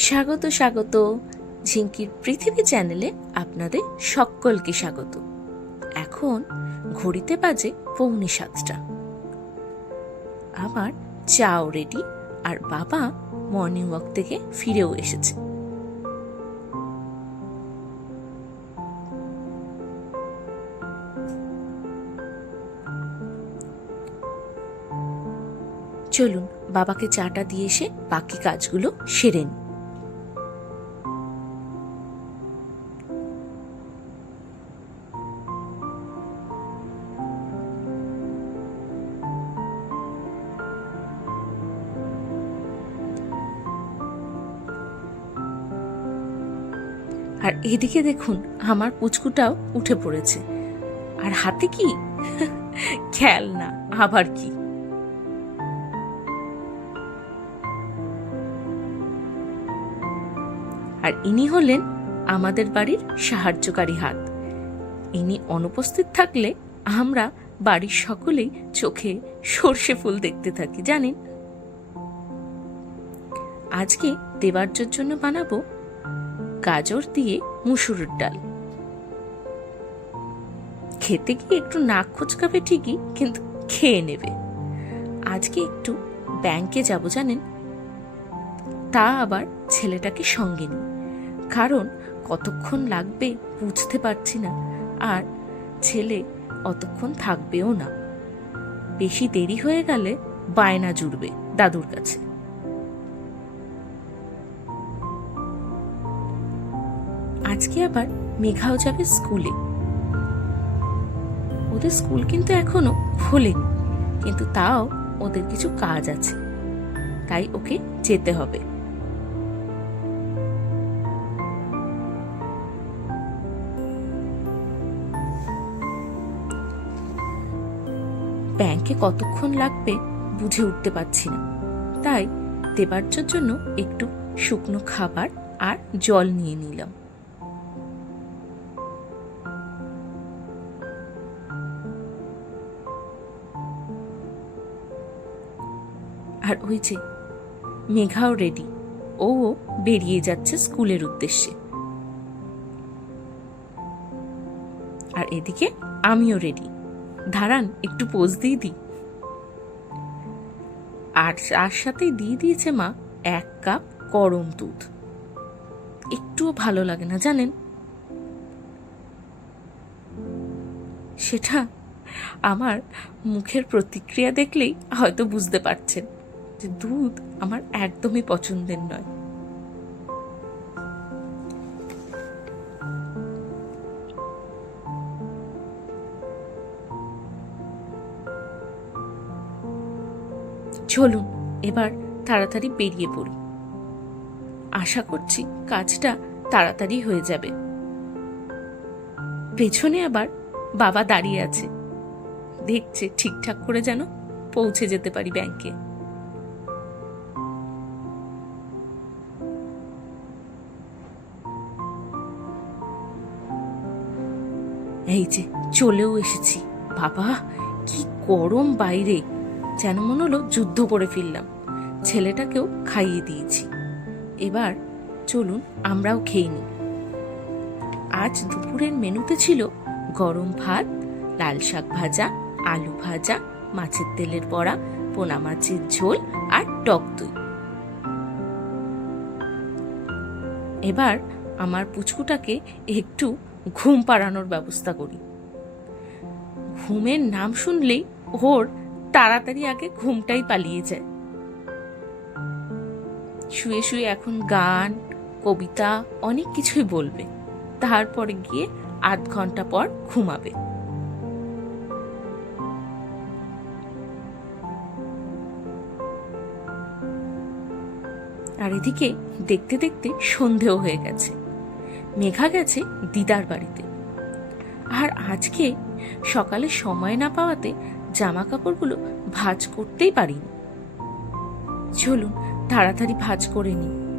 স্বাগত স্বাগত। ঝিঙ্কির পৃথিবী চ্যানেলে আপনাদের সকলকে স্বাগত। এখন ঘড়িতে বাজে পৌনে সাতটা। আমার চাও রেডি আর বাবা মর্নিং ওয়াক থেকে ফিরেও এসেছে। চলুন, বাবাকে চাটা দিয়ে এসে বাকি কাজগুলো সেরে নিই। আর এদিকে দেখুন, আমার পুচকুটাও উঠে পড়েছে। আর হাতে কি? খেলনা, আবার কি? আর ইনি হলেন আমাদের বাড়ির সাহায্যকারী হাত। ইনি অনুপস্থিত থাকলে আমরা বাড়ির সকলেই চোখে সর্ষে ফুল দেখতে থাকি, জানেন? আজকে দেবার্যর জন্য বানাবো গাজর দিয়ে মুসুরের ডাল। খেতে গিয়ে একটু নাক খুচকাবে ঠিকই, কিন্তু খেয়ে নেবে। আজকে একটু ব্যাংকে যাব জানেন? তা আবার ছেলেটাকে সঙ্গে নিই। কারণ কতক্ষণ লাগবে বুঝতে পারছি না, আর ছেলে অতক্ষণ থাকবেও না। বেশি দেরি হয়ে গেলে বায়না জুড়বে দাদুর কাছে। আজকে আবার মেঘাও যাবে স্কুলে। ওদের স্কুল কিন্তু এখনও খোলেনি কিন্তু তাও ওদের কিছু কাজ আছে, তাই ওকে যেতে হবে। ব্যাংকে কতক্ষণ লাগবে বুঝে উঠতে পারছি না, তাই দেবার্যর জন্য একটু শুকনো খাবার আর জল নিয়ে নিলাম। আর যে মেঘাও রেডি ও বেরিয়ে যাচ্ছে স্কুলের উদ্দেশ্যে। আর এদিকে আমিও রেডি ধারান একটু পোজ দিয়ে দিই। আর তার সাথে দিয়ে দিয়েছে মা এক কাপ গরম দুধ। একটুও ভালো লাগে না, জানেন? সেটা আমার মুখের প্রতিক্রিয়া দেখলেই হয়তো বুঝতে পারছেন। যে দুধ আমার একদমই পছন্দের নয়। চলুন, এবার তাড়াতাড়ি বেরিয়ে পড়ি। আশা করছি কাজটা তাড়াতাড়ি হয়ে যাবে। পেছনে আবার বাবা দাঁড়িয়ে আছে। দেখছে ঠিকঠাক করে যেন পৌঁছে যেতে পারি ব্যাংকে। এই যে, চলেও এসেছি। বাবা, কি গরম বাইরে। যেন মনে হলো যুদ্ধ করে ফিরলাম। ছেলেটাকেও খাইয়ে দিয়েছি। এবার চলুন, আমরাও খেয়ে নিই। আজ দুপুরের মেনুতে ছিল গরম ভাত, লাল শাক ভাজা, আলু ভাজা, মাছের তেলের বড়া, পোনা মাছের ঝোল আর টক দই। এবার আমার পুচকুটাকে একটু ঘুম পাড়ানোর ব্যবস্থা করি। ঘুমের নাম শুনলেই ওর তাড়াতাড়ি আগে ঘুমটাই পালিয়ে যায়। শুয়ে শুয়ে এখন গান, কবিতা, অনেক কিছুই বলবে। তারপরে গিয়ে আধ ঘণ্টা পর ঘুমাবে। আর এদিকে দেখতে দেখতে সন্ধেও হয়ে গেছে। মেঘা গেছে দিদার বাড়িতে। আর আজকে সকালে সময় না পাওয়াতে জামা কাপড়গুলো ভাজ করতেই পারিনি। চলুন, তাড়াতাড়ি ভাজ করে নিই।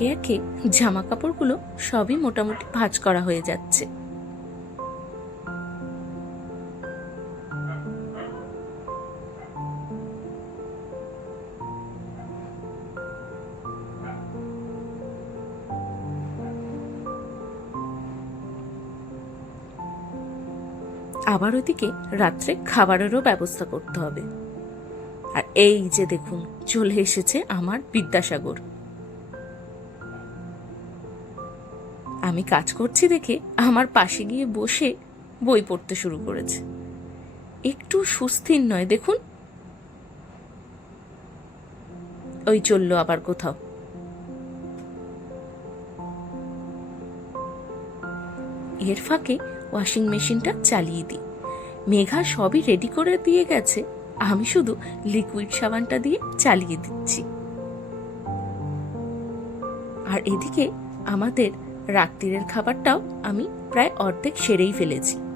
একে একে জামা কাপড়গুলো সবই মোটামুটি ভাঁজ করা হয়ে যাচ্ছে। আবার ওদিকে রাত্রে খাবারেরও ব্যবস্থা করতে হবে। আর এই যে দেখুন, চলে এসেছে আমার বিদ্যাসাগর। আমি কাজ করছি দেখে আমার পাশে গিয়ে বসে বই পড়তে শুরু করেছে। একটু সুস্থির নয়, দেখুন। ওই চলল আবার কোথাও। এর ফাঁকে ওয়াশিং মেশিনটা চালিয়ে দিই। মেঘা সবই রেডি করে দিয়ে গেছে। আমি শুধু লিকুইড সাবানটা দিয়ে চালিয়ে দিচ্ছি। আর এদিকে আমাদের রাত্রিরের খাবারটাও আমি প্রায় অর্ধেক সেরেই ফেলেছি।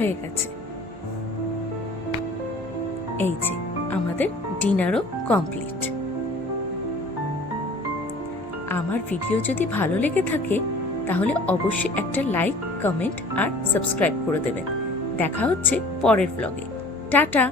হয়ে গেছে। এই যে, আমাদের ডিনারও কমপ্লিট। আমার ভিডিও যদি ভালো লেগে থাকে, তাহলে অবশ্যই একটা লাইক, কমেন্ট আর সাবস্ক্রাইব করে দেবেন। দেখা হচ্ছে পরের ব্লগে টাটা!